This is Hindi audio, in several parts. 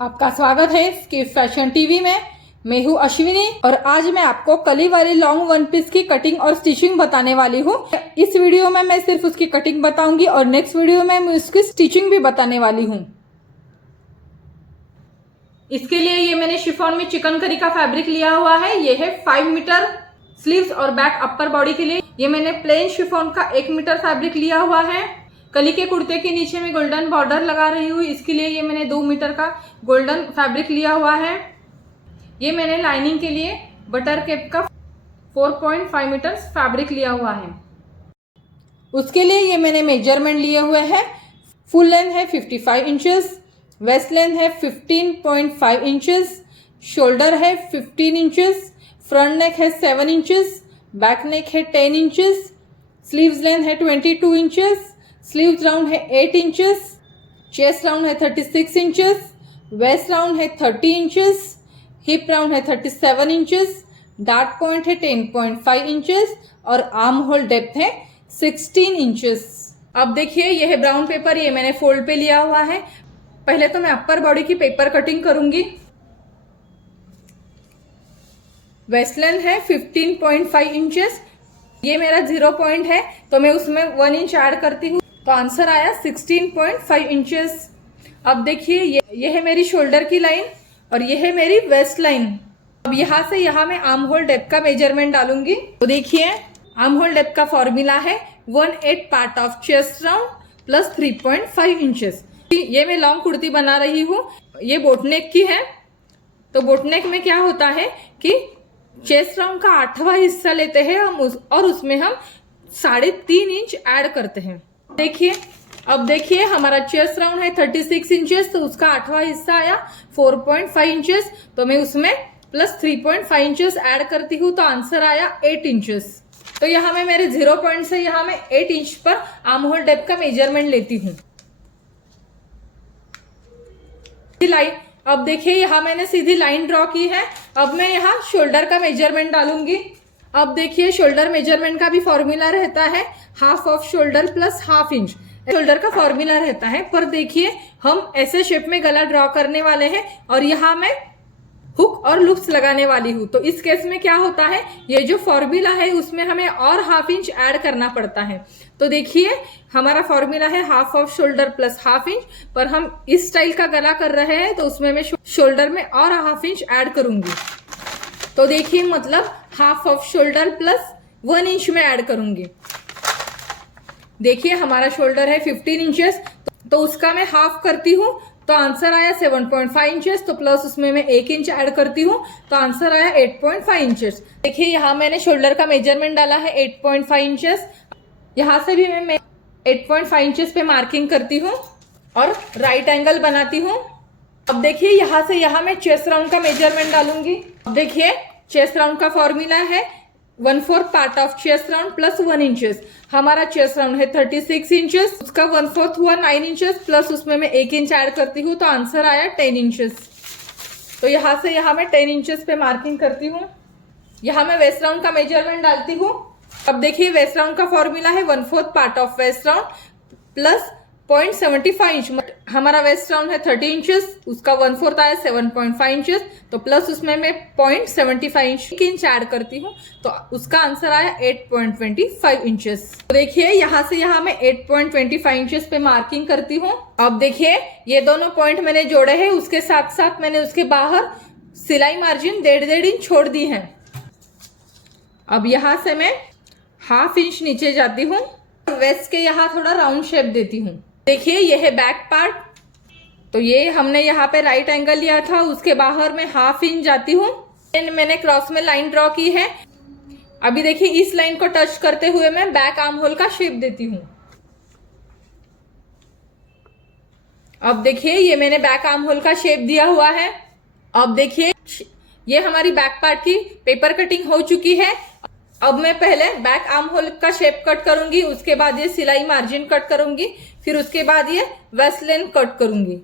आपका स्वागत है स्किप फैशन टीवी में। मैं हूँ अश्विनी और आज मैं आपको कली वाली लॉन्ग वन पीस की कटिंग और स्टिचिंग बताने वाली हूँ। इस वीडियो में मैं सिर्फ उसकी कटिंग बताऊंगी और नेक्स्ट वीडियो में मैं उसकी स्टिचिंग भी बताने वाली हूँ। इसके लिए ये मैंने शिफॉन में चिकनकारी का फैब्रिक लिया हुआ है। ये है 5 मीटर स्लीव्स और बैक अपर बॉडी के लिए। ये मैंने प्लेन शिफॉन का 1 मीटर फैब्रिक लिया हुआ है। कली के कुर्ते के नीचे में गोल्डन बॉर्डर लगा रही हूँ, इसके लिए ये मैंने 2 मीटर का गोल्डन फैब्रिक लिया हुआ है। ये मैंने लाइनिंग के लिए बटर केप का 4.5 मीटर फैब्रिक लिया हुआ है। उसके लिए ये मैंने मेजरमेंट लिए हुए हैं। फुल लेंथ है 55 इंचेस, वेस्ट लेंथ है 15.5 इंचेस, शोल्डर है 15 इंचेस, फ्रंट नेक है 7 इंचेस, बैक नेक है 10 इंचेस, स्लीव्स लेंथ है 22 इंचेस, स्लीव्स राउंड है 8 इंचेस, चेस्ट राउंड है 36 इंचेस, वेस्ट राउंड है 30 इंचेस, हिप राउंड है 37 इंचेस, डार्ट पॉइंट है 10.5 इंचेस और आर्म होल डेप्थ है 16 इंचेस। अब देखिए ये है ब्राउन पेपर, ये मैंने फोल्ड पे लिया हुआ है। पहले तो मैं अपर बॉडी की पेपर कटिंग करूंगी। वेस्ट लेंथ है 15.5 इंचेस, ये मेरा 0 पॉइंट है तो मैं उसमें 1 इंच ऐड करती हूँ, तो आंसर आया 16.5 इंचेस। अब देखिए ये है मेरी शोल्डर की लाइन और ये है मेरी वेस्ट लाइन। अब यहाँ से यहाँ मैं आर्म होल डेप्थ का मेजरमेंट डालूंगी। तो देखिए आर्म होल डेप्थ का फॉर्मूला है 1/8 part of chest round plus 3.5 inches. ये मैं लॉन्ग कुर्ती बना रही हूँ, ये बोटनेक की है। तो बोटनेक में क्या होता है कि चेस्ट राउंड का 8वां हिस्सा लेते हैं हम और उसमें हम 3.5 इंच ऐड करते हैं। देखिए अब देखिए हमारा चेस्ट राउंड है 36 इंचेस, तो उसका 8वां हिस्सा आया 4.5 इंचेस, तो मैं उसमें प्लस 3.5 इंचेस ऐड करती हूँ, तो आंसर आया 8 इंचेस। तो यहाँ मैं मेरे 0 पॉइंट से यहाँ मैं 8 इंच पर आर्म होल डेप्थ का मेजरमेंट लेती हूँ। लाइन, अब देखिए यहाँ मैंने सीधी लाइन ड्रॉ की है। अब मैं यहाँ शोल्डर का मेजरमेंट डालूंगी। अब देखिए शोल्डर मेजरमेंट का भी फॉर्मूला रहता है half off shoulder plus half inch. Shoulder का फॉर्मूला रहता है, पर देखिए हम ऐसे शेप में गला ड्रॉ करने वाले हैं और यहाँ मैं हुक और लूप्स लगाने वाली हूँ। तो इस केस में क्या होता है, ये जो फॉर्मूला है उसमें हमें और हाफ इंच ऐड करना पड़ता है। तो देखिए हमारा फॉर्मूला है half off shoulder plus half inch, पर हम इस स्टाइल का गला कर रहे हैं तो उसमें मैं शोल्डर में और हाफ इंच ऐड करूंगी। तो देखिए मतलब half off shoulder plus 1 inch में ऐड करूंगी। देखिए हमारा शोल्डर है 15 इंचेस, तो उसका मैं हाफ करती हूँ, तो आंसर आया 7.5 इंचेस। तो प्लस उसमें मैं 1 इंच ऐड करती हूँ, तो आंसर आया 8.5 इंचेस। देखिए यहाँ मैंने शोल्डर का मेजरमेंट डाला है 8.5 इंचेस। यहाँ से भी मैं 8.5 इंचेस पे मार्किंग करती हूँ और राइट एंगल बनाती हूँ। अब देखिए यहाँ से यहाँ मैं चेस्ट राउंड का मेजरमेंट डालूंगी। अब देखिए चेस्ट राउंड का फॉर्मूला है 1/4 part of chest round plus 1 inches. हमारा चेस्ट राउंड है 36 इंचेस, उसका 1/4 हुआ 9 इंचेस, प्लस उसमें मैं 1 इंच ऐड करती हूँ, तो आंसर आया 10 इंचेस। तो यहाँ से यहाँ मैं 10 इंचेस पे मार्किंग करती हूँ। यहाँ मैं वेस्ट राउंड का मेजरमेंट डालती हूँ। अब देखिए वेस्ट राउंड का फॉर्मूला है 1/4 part of waist round plus 0.75 inch. हमारा वेस्ट राउंड है 30 इंचेस, उसका 1/4 आया 7.5 इंचेस, तो प्लस उसमें मैं 0.75 इंच ऐड करती हूँ, तो उसका आंसर आया 8.25 इंचेस। तो देखिए यहाँ से यहाँ मैं 8.25 इंचेस पे मार्किंग करती हूँ। अब देखिए ये दोनों पॉइंट मैंने जोड़े हैं, उसके साथ साथ मैंने उसके बाहर सिलाई मार्जिन 1.5 इंच छोड़ दी है। अब यहाँ से मैं हाफ इंच नीचे जाती हूँ, वेस्ट के यहाँ थोड़ा राउंड शेप देती हूँ। देखिए ये है बैक पार्ट, तो ये हमने यहाँ पे राइट एंगल लिया था, उसके बाहर मैं हाफ इंच जाती हूँ। मैंने क्रॉस में लाइन ड्रॉ की है। अभी देखिए इस लाइन को टच करते हुए मैं बैक आर्म होल का शेप देती हूँ। अब देखिए ये मैंने बैक आर्म होल का शेप दिया हुआ है। अब देखिए ये हमारी बैक पार्ट की पेपर कटिंग हो चुकी है। अब मैं पहले बैक आर्म होल का शेप कट करूंगी, उसके बाद ये सिलाई मार्जिन कट करूंगी, फिर उसके बाद ये वेस्ट लेंथ कट करूंगी।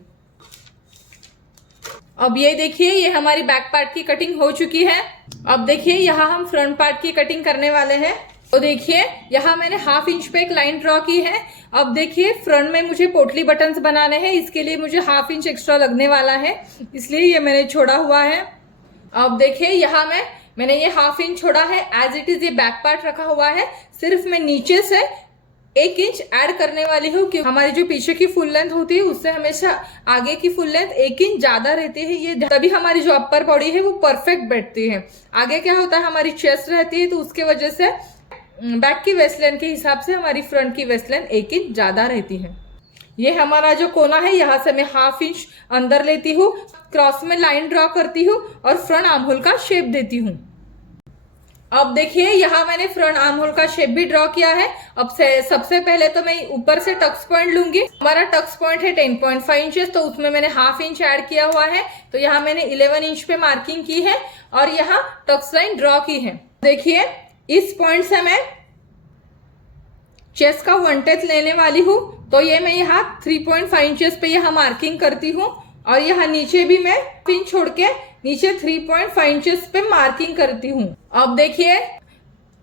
अब ये देखिए ये हमारी बैक पार्ट की कटिंग हो चुकी है। अब देखिए यहाँ हम फ्रंट पार्ट की कटिंग करने वाले हैं। तो देखिए यहाँ मैंने हाफ इंच पे एक लाइन ड्रॉ की है। अब देखिए फ्रंट में मुझे पोटली बटन्स बनाने हैं, इसके लिए मुझे हाफ इंच एक्स्ट्रा लगने वाला है, इसलिए ये मैंने छोड़ा हुआ है। अब देखिए यहाँ मैंने ये हाफ इंच छोड़ा है, एज इट इज ये बैक पार्ट रखा हुआ है। सिर्फ मैं नीचे से 1 इंच ऐड करने वाली हूँ, क्योंकि हमारी जो पीछे की फुल लेंथ होती है उससे हमेशा आगे की फुल लेंथ 1 इंच ज्यादा रहती है। ये तभी हमारी जो अपर बॉडी है वो परफेक्ट बैठती है। आगे क्या होता है, हमारी चेस्ट रहती है, तो उसके वजह से बैक की वेस्ट लेंथ के हिसाब से हमारी फ्रंट की वेस्ट लेंथ 1 इंच ज्यादा रहती है। ये हमारा जो कोना है, यहाँ से मैं हाफ इंच अंदर लेती हूँ, क्रॉस में लाइन ड्रॉ करती हूँ और फ्रंट आर्म होल का शेप देती हूँ। अब देखिए यहाँ मैंने फ्रंट आर्म होल का शेप भी ड्रॉ किया है। अब सबसे पहले तो मैं ऊपर से टक्स पॉइंट लूंगी। हमारा टक्स पॉइंट है 10.5 इंचेस, तो उसमें मैंने हाफ इंच ऐड किया हुआ है। तो यहाँ मैंने 11 इंच पे मार्किंग की है और यहाँ टक्स लाइन ड्रॉ की है। देखिए इस पॉइंट से मैं चेस्ट का 1/10 लेने वाली हूँ, तो ये मैं यहाँ 3.5 इंचेस पे यहाँ मार्किंग करती हूँ और यहाँ नीचे भी मैं पिन छोड़ के नीचे 3.5 इंचेस पे मार्किंग करती हूँ। अब देखिए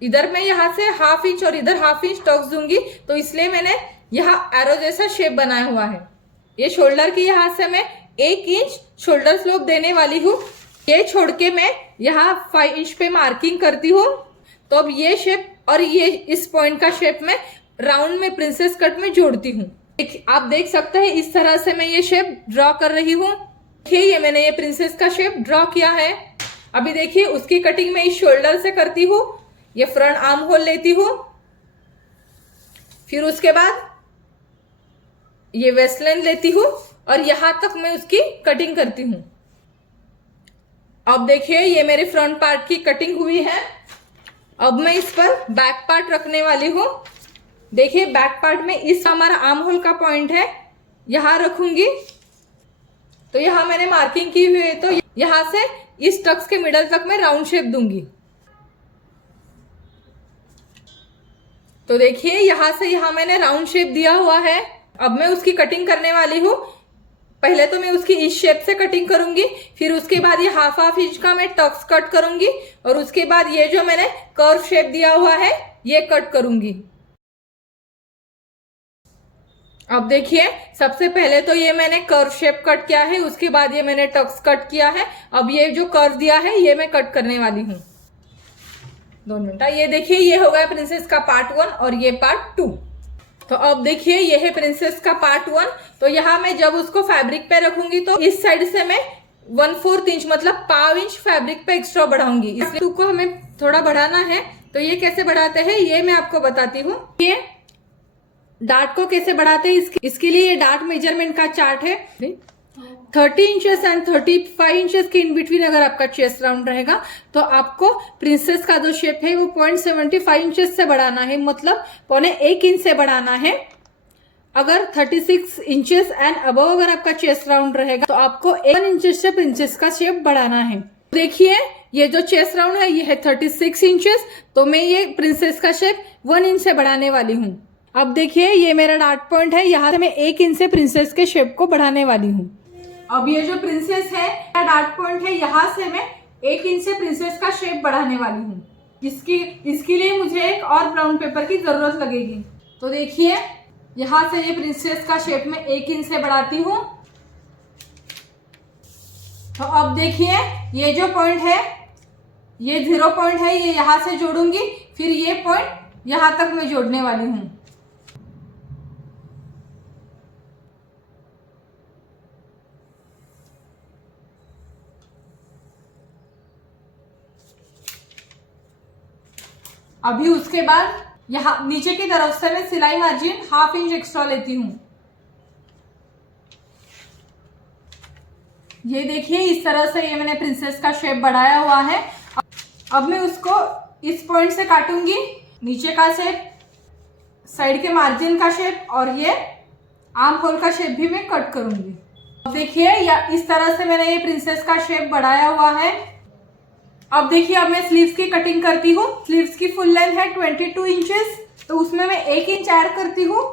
इधर मैं यहाँ से हाफ इंच और इधर हाफ इंच टक्स दूंगी, तो इसलिए मैंने यहाँ एरो जैसा शेप बनाया हुआ है। ये शोल्डर की यहाँ से मैं 1 इंच शोल्डर स्लोप देने वाली हूँ। ये छोड़ के मैं यहाँ 5 इंच पे मार्किंग करती हूँ। तो अब ये शेप और ये इस पॉइंट का शेप में राउंड में प्रिंसेस कट में जोड़ती हूँ। आप देख सकते हैं इस तरह से मैं ये शेप ड्रॉ कर रही हूँ। देखिए ये मैंने ये प्रिंसेस का शेप ड्रॉ किया है। अभी देखिए उसकी कटिंग मैं इस शोल्डर से करती हूँ। ये फ्रंट आर्म होल लेती हूँ, फिर उसके बाद ये वेस्ट लेंथ लेती हूँ और यहां तक मैं उसकी कटिंग करती हूँ। अब देखिए ये मेरे फ्रंट पार्ट की कटिंग हुई है। अब मैं इस पर बैक पार्ट रखने वाली हूँ। देखिए बैक पार्ट में इस हमारा आर्म होल का पॉइंट है, यहां रखूंगी। तो यहां मैंने मार्किंग की हुई है, तो यहां से इस टक्स के मिडल तक मैं राउंड शेप दूंगी। तो देखिए यहां से यहां मैंने राउंड शेप दिया हुआ है। अब मैं उसकी कटिंग करने वाली हूँ। पहले तो मैं उसकी इस शेप से कटिंग करूंगी, फिर उसके बाद ये हाफ इंच का मैं टक्स कट करूंगी और उसके बाद ये जो मैंने कर्व शेप दिया हुआ है ये कट करूंगी। अब देखिए सबसे पहले तो ये मैंने कर्व शेप कट किया है, उसके बाद ये मैंने टक्स कट किया है। अब ये जो कर्व दिया है ये मैं कट करने वाली हूँ। 2 मिनट। ये देखिए ये हो गया प्रिंसेस का पार्ट 1 और ये पार्ट 2। तो अब देखिए ये है प्रिंसेस का पार्ट 1। तो यहाँ मैं जब उसको फैब्रिक पे रखूंगी तो इस साइड से मैं 1/4 इंच मतलब 1/5 इंच फैब्रिक पे एक्स्ट्रा बढ़ाऊंगी। इसलिए 2 को हमें थोड़ा बढ़ाना है। तो ये कैसे बढ़ाते हैं ये मैं आपको बताती हूँ। ये डार्ट को कैसे बढ़ाते हैं इसके लिए ये डार्ट मेजरमेंट का चार्ट है। 30 इंचेस एंड 35 इंचेस के इन बिटवीन अगर आपका चेस्ट राउंड रहेगा तो आपको प्रिंसेस का जो शेप है वो 0.75 इंचेस से बढ़ाना है, मतलब 0.25 इंच से बढ़ाना है। अगर 36 इंचेस एंड अबव अगर आपका चेस्ट राउंड रहेगा तो आपको 1 इंच से प्रिंसेस का शेप बढ़ाना है। देखिए ये जो चेस्ट राउंड है ये है 36 इंचेस, तो मैं ये प्रिंसेस का शेप 1 इंच से बढ़ाने वाली हूँ। अब देखिए ये मेरा डार्ट पॉइंट है, यहाँ से मैं 1 इंच से प्रिंसेस के शेप को बढ़ाने वाली हूँ। अब ये जो प्रिंसेस है डार्ट पॉइंट है, यहाँ से मैं 1 इंच से प्रिंसेस का शेप बढ़ाने वाली हूँ। इसके लिए मुझे एक और ब्राउन पेपर की जरूरत लगेगी। तो देखिए यहाँ से ये प्रिंसेस का शेप में 1 इंच से बढ़ाती हूँ। तो अब देखिए ये जो पॉइंट है ये 0 पॉइंट है, ये यहाँ से जोड़ूंगी, फिर ये पॉइंट यहाँ तक मैं जोड़ने वाली हूँ। अभी उसके बाद यहाँ नीचे की तरफ से मैं सिलाई मार्जिन 1/2 इंच एक्स्ट्रा लेती हूँ। ये देखिए इस तरह से ये मैंने प्रिंसेस का शेप बढ़ाया हुआ है। अब मैं उसको इस पॉइंट से काटूंगी, नीचे का शेप, साइड के मार्जिन का शेप और ये आर्म होल का शेप भी मैं कट करूंगी। अब देखिए या इस तरह से मैंने ये प्रिंसेस का शेप बढ़ाया हुआ है। अब देखिए अब मैं स्लीव्स की कटिंग करती हूँ। स्लीव्स की फुल लेंथ है 22 इंचेस, तो उसमें मैं 1 इंच ऐड करती हूँ,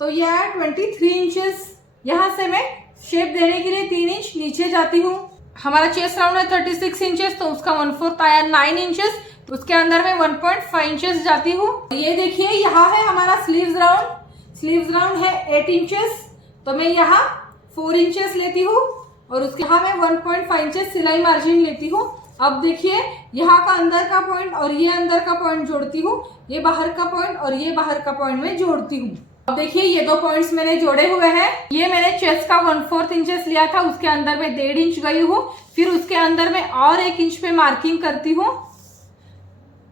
तो यह है 23 इंचेस। यहाँ से मैं शेप देने के लिए 3 इंच नीचे जाती हूँ। हमारा चेस्ट राउंड है 36 इंचेस, तो उसका 1/4 आया 9 इंचेस, उसके अंदर मैं 1.5 इंचेस जाती हूँ। ये देखिए यहाँ है हमारा स्लीव्स राउंड है 8 इंचेस, तो मैं यहाँ 4 इंचेस लेती हूँ और उसके यहाँ मैं 1.5 इंचेस सिलाई मार्जिन लेती हूँ। अब देखिए यहाँ का अंदर का पॉइंट और ये अंदर का पॉइंट जोड़ती हूँ, ये बाहर का पॉइंट और ये बाहर का पॉइंट में जोड़ती हूँ। अब देखिए ये 2 पॉइंट्स मैंने जोड़े हुए हैं। ये मैंने चेस्ट का 1/4 इंचेस लिया था, उसके अंदर मैं 1.5 इंच गई हूँ, फिर उसके अंदर मैं और 1 इंच पे मार्किंग करती हूँ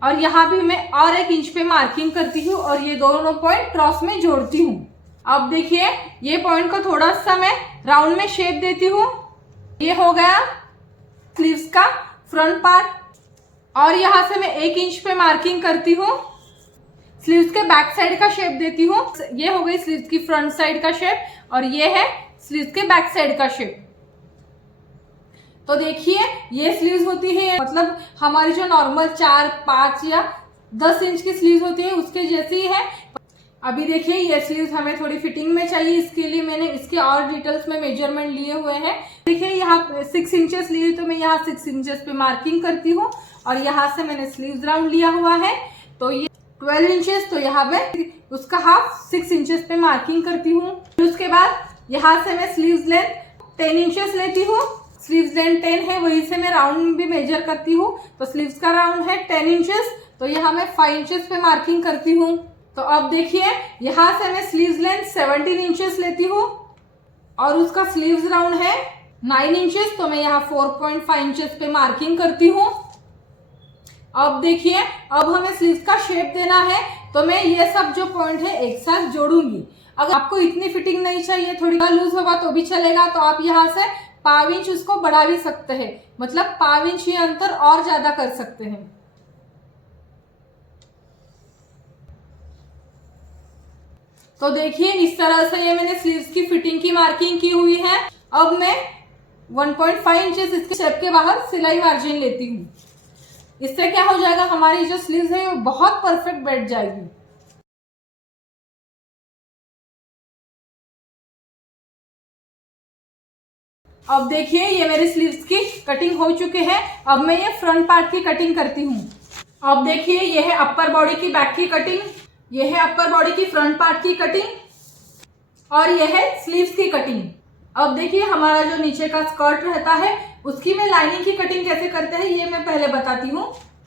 और यहाँ भी मैं और 1 इंच पे मार्किंग करती हूँ और ये दोनों पॉइंट क्रॉस में जोड़ती हूँ। अब देखिए ये पॉइंट को थोड़ा सा मैं राउंड में शेप देती हूँ। ये हो गया स्लीव्स का फ्रंट पार्ट और यहाँ से मैं 1 इंच पे मार्किंग करती हूँ। स्लीव्स के बैक साइड का शेप देती हूँ। ये हो गई स्लीव्स की फ्रंट साइड का शेप और ये है स्लीव्स के बैक साइड का शेप। तो देखिए ये स्लीव्स होती है, मतलब हमारी जो नॉर्मल 4, 5 या 10 इंच की स्लीव्स होती है उसके जैसी ही है। अभी देखिए ये स्लीव्स हमें थोड़ी फिटिंग में चाहिए, इसके लिए मैंने इसके और डिटेल्स में मेजरमेंट लिए हुए हैं। देखिए यहाँ 6 इंचेस ली तो मैं यहाँ 6 इंचेस पे मार्किंग करती हूँ और यहाँ से मैंने स्लीव्स राउंड लिया हुआ है तो ये 12 इंचेस, तो यहाँ पे उसका हाफ 6 इंचेस पे मार्किंग करती हूँ। उसके बाद यहाँ से मैं स्लीव्स लेंथ 10 इंचेस लेती हूँ। स्लीव्स लेंथ 10 है, वहीं से मैं राउंड भी मेजर करती हूँ। तो स्लीव्स का राउंड है 10 इंचेस, तो यहाँ मैं 5 इंचेस पे मार्किंग करती हूँ। तो अब देखिए यहाँ से मैं स्लीव्स लेंथ 17 इंचेस लेती हूँ और उसका स्लीव्स राउंड है 9 इंचेस, तो मैं यहाँ 4.5 इंचेस पे मार्किंग करती हूँ। अब देखिए अब हमें स्लीव्स का शेप देना है, तो मैं ये सब जो पॉइंट है एक साथ जोड़ूंगी। अगर आपको इतनी फिटिंग नहीं चाहिए, थोड़ी लूज होगा तो भी चलेगा, तो आप यहाँ से 1/2 इंच उसको बढ़ा भी सकते हैं, मतलब 1/2 इंच ये अंतर और ज्यादा कर सकते हैं। तो देखिए इस तरह से ये मैंने स्लीव्स की फिटिंग की मार्किंग की हुई है। अब मैं 1.5 इंचेस इसके शेप के बाहर सिलाई मार्जिन लेती हूँ। इससे क्या हो जाएगा, हमारी जो स्लीव्स है वो बहुत परफेक्ट बैठ जाएगी। अब देखिए ये मेरी स्लीव्स की कटिंग हो चुकी है। अब मैं ये फ्रंट पार्ट की कटिंग करती हूँ। अब देखिए ये है अपर बॉडी की बैक की कटिंग, ये है अपर बॉडी की फ्रंट पार्ट की कटिंग और ये है स्लीव्स की कटिंग। अब देखिए हमारा जो नीचे का स्कर्ट रहता है उसकी मैं लाइनिंग की कटिंग कैसे करते हैं ये मैं पहले बताती हूँ।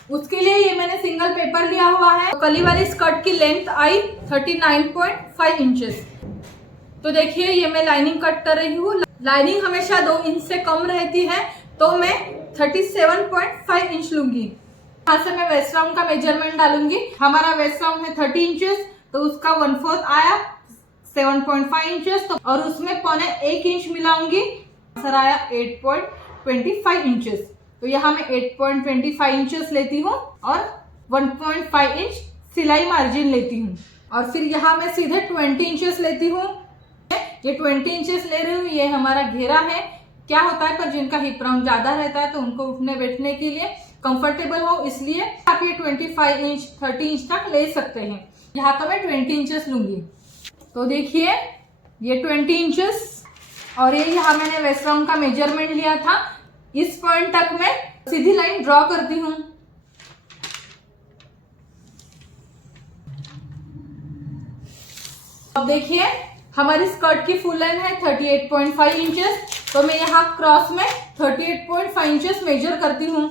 उसके लिए ये मैंने सिंगल पेपर लिया हुआ है। तो कली वाली स्कर्ट की लेंथ आई 39.5 इंचेस। तो देखिए ये मैं लाइनिंग कट कर रही हूँ। लाइनिंग हमेशा 2 इंच से कम रहती है, तो मैं 37.5 इंच लूंगी। यहाँ से मैं वेस्ट राउंड का मेजरमेंट डालूंगी। हमारा वेस्ट राउंड है 30 इंचेस, तो उसका 1/4 आया 7.5 इंचेस, तो और उसमें 1.25 इंच मिलाऊंगी, आंसर आया 8.25 इंचेस। तो यहाँ मैं 8.25 इंचेस लेती हूँ और 1.5 इंच सिलाई मार्जिन लेती हूँ और फिर यहाँ मैं सीधे 20 इंचेस लेती हूँ। ये 20 इंचेस ले रही हूँ। ये हमारा घेरा है। क्या होता है पर जिनका हिप राउंड ज्यादा रहता है तो उनको उठने बैठने के लिए कंफर्टेबल हो, इसलिए आप ये 25 इंच 30 इंच तक ले सकते हैं। यहाँ तो मैं 20 इंचेस लूंगी। तो देखिए ये 20 इंचेस और ये यहाँ मैंने वेस्ट राउंड का मेजरमेंट लिया था। इस पॉइंट तक मैं सीधी लाइन ड्रॉ करती हूँ। अब देखिए हमारी स्कर्ट की फुल लाइन है 38.5 इंचेस, तो मैं यहाँ क्रॉस में 38.5 इंचेस मेजर करती हूँ।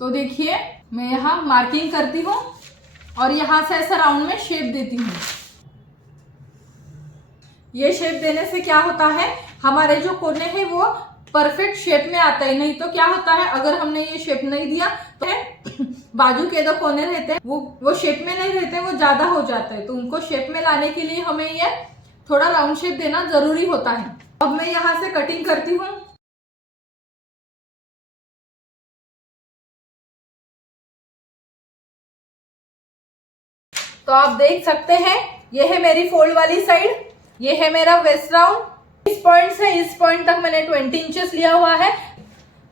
तो देखिए मैं यहाँ मार्किंग करती हूँ और यहाँ से ऐसा राउंड में शेप देती हूँ। ये शेप देने से क्या होता है, हमारे जो कोने हैं वो परफेक्ट शेप में आता है। नहीं तो क्या होता है, अगर हमने ये शेप नहीं दिया तो बाजू के 2 कोने रहते हैं वो शेप में नहीं रहते, वो ज्यादा हो जाते हैं। तो उनको शेप में लाने के लिए हमें ये थोड़ा राउंड शेप देना जरूरी होता है। अब मैं यहाँ से कटिंग करती हूँ। तो आप देख सकते हैं ये है मेरी फोल्ड वाली साइड, ये है मेरा वेस्ट राउंड। इस पॉइंट से इस पॉइंट तक मैंने 20 इंचेस लिया हुआ है।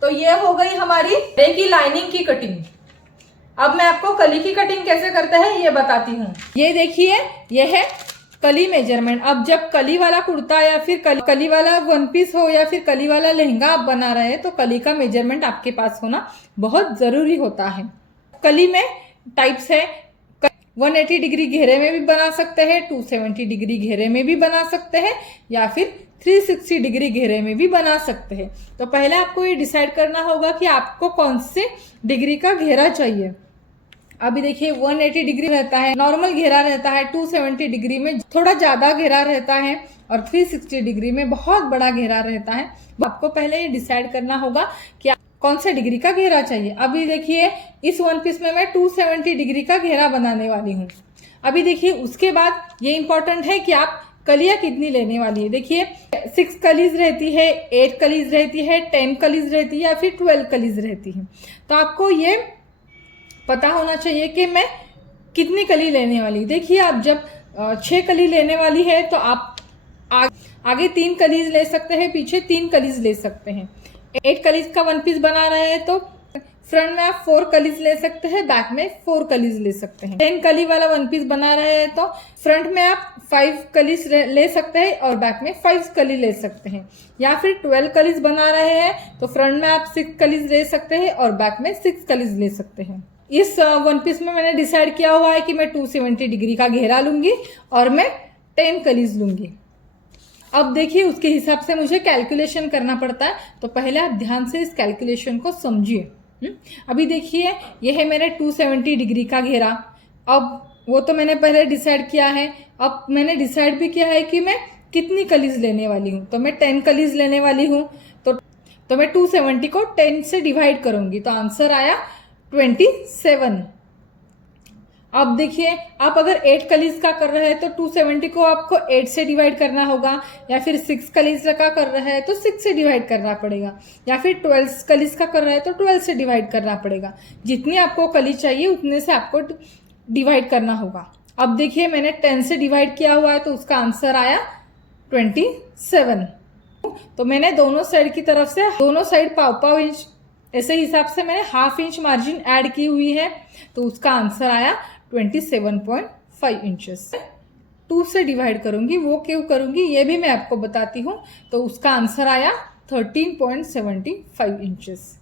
तो ये हो गई हमारी डे की लाइनिंग की कटिंग। अब मैं आपको कली की कटिंग कैसे करते हैं ये बताती हूँ। ये देखिए ये है कली मेजरमेंट। अब जब कली वाला कुर्ता या फिर कली वाला 1 पीस हो या फिर कली वाला लहंगा आप बना रहे हैं तो कली का मेजरमेंट आपके पास होना बहुत जरूरी होता है। कली में टाइप्स है, 180 डिग्री घेरे में भी बना सकते हैं, 270 डिग्री घेरे में भी बना सकते हैं, या फिर 360 डिग्री घेरे में भी बना सकते हैं। तो पहले आपको ये डिसाइड करना होगा कि आपको कौन से डिग्री का घेरा चाहिए। अभी देखिए 180 डिग्री रहता है, नॉर्मल घेरा रहता है, 270 डिग्री में थोड़ा ज्यादा घेरा रहता है, और 360 डिग्री में बहुत बड़ा घेरा रहता है। आपको पहले ये डिसाइड करना होगा कि कौन से डिग्री का घेरा चाहिए। अभी देखिए इस वन पीस में मैं 270 डिग्री का घेरा बनाने वाली हूँ। अभी देखिए उसके बाद ये इंपॉर्टेंट है कि आप कलियां कितनी लेने वाली है। देखिए 6 कलीज रहती है, 8 कलीज रहती है, 10 कलीज रहती है, या फिर 12 कलीज रहती है। तो आपको ये पता होना चाहिए कि मैं कितनी कली लेने वाली। देखिए आप जब 6 कली लेने वाली है तो आप आगे 3 कलीज ले सकते हैं, पीछे 3 कलीज ले सकते हैं। 8 कलीज का वन पीस बना रहे हैं तो फ्रंट में आप 4 कलीज ले सकते हैं, बैक में 4 कलीज ले सकते हैं। 10 कली वाला वन पीस बना रहे हैं तो फ्रंट में आप 5 कलीज ले सकते हैं और बैक में 5 कली ले सकते हैं। या फिर 12 कलीज बना रहे हैं तो फ्रंट में आप 6 कलीज ले सकते हैं और बैक में 6 कलीज ले सकते हैं। इस वन पीस में मैंने डिसाइड किया हुआ है कि मैं 270 डिग्री का घेरा लूंगी और मैं 10 कलीज लूंगी। अब देखिए उसके हिसाब से मुझे कैलकुलेशन करना पड़ता है, तो पहले आप ध्यान से इस कैलकुलेशन को समझिए। अभी देखिए ये है मेरे 270 डिग्री का घेरा। अब वो तो मैंने पहले डिसाइड किया है। अब मैंने डिसाइड भी किया है कि मैं कितनी कलीज लेने वाली हूँ, तो मैं 10 कलीज लेने वाली हूँ। तो मैं 270 को 10 से डिवाइड करूंगी, तो आंसर आया 27। अब देखिए आप अगर 8 कलीज का कर रहे हैं तो 270 को आपको 8 से डिवाइड करना होगा, या फिर 6 कलीज का कर रहे हैं तो 6 से डिवाइड करना पड़ेगा, या फिर 12 कलीज का कर रहे हैं तो 12 से डिवाइड करना पड़ेगा। जितनी आपको कली चाहिए उतने से आपको डिवाइड करना होगा। अब देखिए मैंने 10 से डिवाइड किया हुआ है तो उसका आंसर आया 27। तो मैंने दोनों साइड की तरफ से दोनों साइड पाव इंच ऐसे हिसाब से मैंने ½ इंच मार्जिन ऐड की हुई है, तो उसका आंसर आया 27.5 इंचेस। 2 से डिवाइड करूंगी, वो क्यों करूंगी ये भी मैं आपको बताती हूँ। तो उसका आंसर आया 13.75 इंचेस।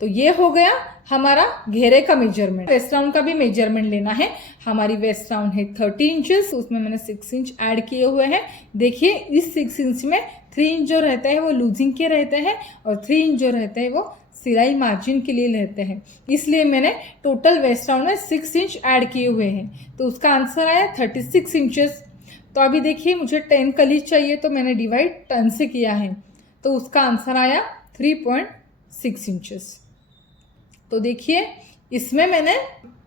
तो ये हो गया हमारा घेरे का मेजरमेंट। वेस्ट राउंड का भी मेजरमेंट लेना है। हमारी वेस्ट राउंड है 30 इंचेस, उसमें मैंने 6 इंच ऐड किए हुए हैं। देखिए इस 6 इंच में 3 इंच जो रहते हैं वो लूजिंग के रहते हैं, और 3 इंच जो रहते हैं वो सिलाई मार्जिन के लिए रहते हैं। इसलिए मैंने टोटल वेस्ट राउंड में 6 इंच ऐड किए हुए हैं, तो उसका आंसर आया 36 इंचेस। तो अभी देखिए मुझे 10 कलीज चाहिए, तो मैंने डिवाइड 10 से किया है, तो उसका आंसर आया 3.6 इंचेस। तो देखिए इसमें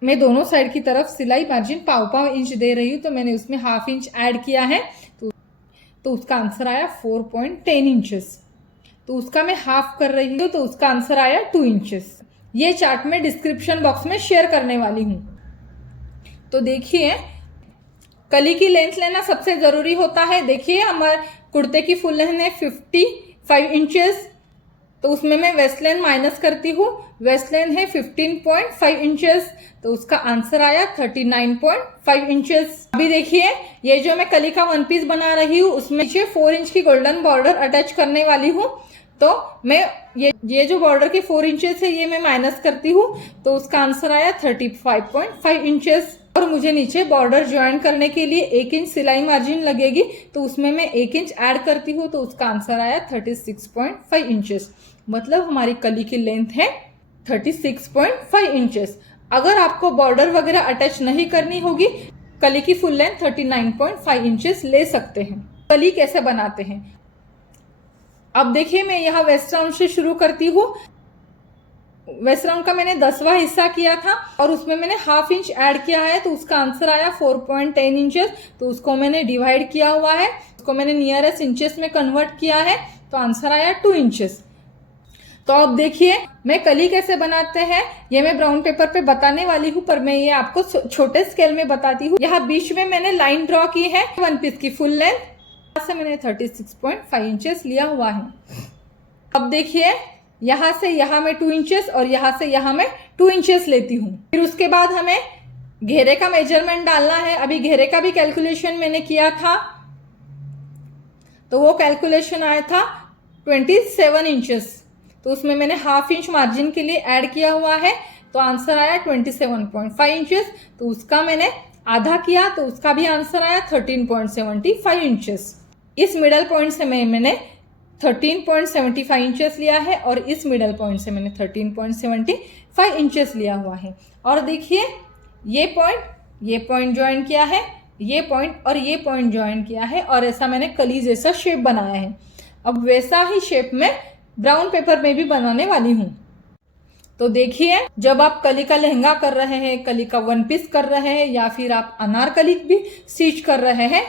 मैं दोनों साइड की तरफ सिलाई मार्जिन पाव इंच दे रही हूँ, तो मैंने उसमें ½ इंच ऐड किया है, तो उसका आंसर आया 4.10 इंचेस। तो उसका मैं हाफ कर रही हूँ, तो उसका आंसर आया 2 इंचेस। ये चार्ट मैं डिस्क्रिप्शन बॉक्स में शेयर करने वाली हूँ। तो देखिए कली की लेंथ लेना सबसे जरूरी होता है। देखिए हमारे कुर्ते की फुल लेंथ है 55 इंचेस, तो उसमें मैं वेस्ट लेंथ माइनस करती हूँ। वेस्ट लेंथ है 15.5 इंचेस, तो उसका आंसर आया 39.5 इंचेस। अभी देखिए ये जो मैं कली का वन पीस बना रही हूँ उसमें 4 इंच की गोल्डन बॉर्डर अटैच करने वाली हूँ। तो मैं ये जो बॉर्डर के 4 इंचेस है ये मैं माइनस करती हूँ, तो उसका आंसर आया 35.5 इंचेस। और मुझे नीचे बॉर्डर ज्वाइन करने के लिए 1 इंच सिलाई मार्जिन लगेगी, तो उसमें मैं 1 इंच ऐड करती हूँ, तो उसका आंसर आया 36.5 इंचेस। मतलब हमारी कली की लेंथ है 36.5 इंचेस। अगर आपको बॉर्डर वगैरह अटैच नहीं करनी होगी, कली की फुल लेंथ 39.5 इंचेस ले सकते हैं। कली कैसे बनाते हैं, अब देखिए मैं यहाँ वेस्ट राउंड से शुरू करती हूँ। वेस्ट राउंड का मैंने 10वां हिस्सा किया था और उसमें मैंने ½ इंच ऐड किया है, तो उसका आंसर आया 4.10 इंचेस। तो उसको मैंने डिवाइड किया हुआ है, उसको मैंने नियरेस्ट इंचेस में कन्वर्ट किया है, तो आंसर आया 2 इंचेस। तो अब देखिए मैं कली कैसे बनाते हैं ये मैं ब्राउन पेपर पे बताने वाली हूँ, पर मैं ये आपको छोटे स्केल में बताती हूँ। यहाँ बीच में मैंने लाइन ड्रॉ की है वन पीस की फुल लेंथ से मैंने 36.5 इंचेस लिया हुआ है। अब देखिए यहाँ से यहाँ मैं 2 इंचेस और यहाँ से यहाँ मैं 2 इंचेस लेती हूँ। फिर उसके बाद हमें घेरे का मेजरमेंट डालना है। अभी घेरे का भी कैलकुलेशन मैंने किया था, तो वो कैलकुलेशन आया था 27 इंचेस। तो उसमें मैंने ½ इंच मार्जिन के लिए ऐड किया हुआ है, तो आंसर आया 27.5 इंचेस। तो उसका मैंने आधा किया तो उसका भी आंसर आया 13.75 इंचेस। इस मिडल पॉइंट से मैंने 13.75 इंचेस लिया है और इस मिडल पॉइंट से मैंने 13.75 इंचेस लिया हुआ है। और देखिए ये पॉइंट ज्वाइन किया है, ये पॉइंट और ये पॉइंट ज्वाइन किया है और ऐसा मैंने कली जैसा शेप बनाया है। अब वैसा ही शेप मैं ब्राउन पेपर में भी बनाने वाली हूँ। तो देखिए जब आप कली का लहंगा कर रहे हैं, कली का वन पीस कर रहे हैं या फिर आप अनारकली भी स्टिच कर रहे हैं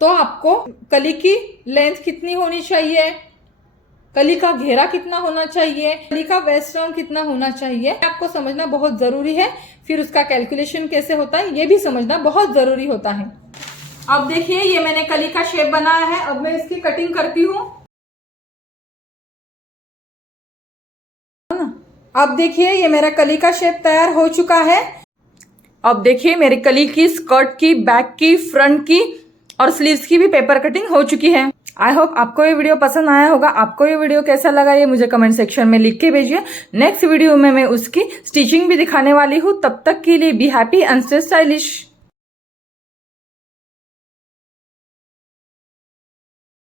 तो आपको कली की लेंथ कितनी होनी चाहिए, कली का घेरा कितना होना चाहिए, कली का वेस्ट राउंड कितना होना चाहिए, आपको समझना बहुत जरूरी है। फिर उसका कैलकुलेशन कैसे होता है ये भी समझना बहुत जरूरी होता है। अब देखिए ये मैंने कली का शेप बनाया है, अब मैं इसकी कटिंग करती हूँ। अब देखिए ये मेरा कली का शेप तैयार हो चुका है। अब देखिए मेरी कली की स्कर्ट की, बैक की, फ्रंट की और स्लीव्स की भी पेपर कटिंग हो चुकी है। आई होप आपको ये वीडियो पसंद आया होगा। आपको ये वीडियो कैसा लगा ये मुझे कमेंट सेक्शन में लिख के भेजिए। नेक्स्ट वीडियो में मैं उसकी स्टिचिंग भी दिखाने वाली हूँ। तब तक के लिए be happy and stay stylish.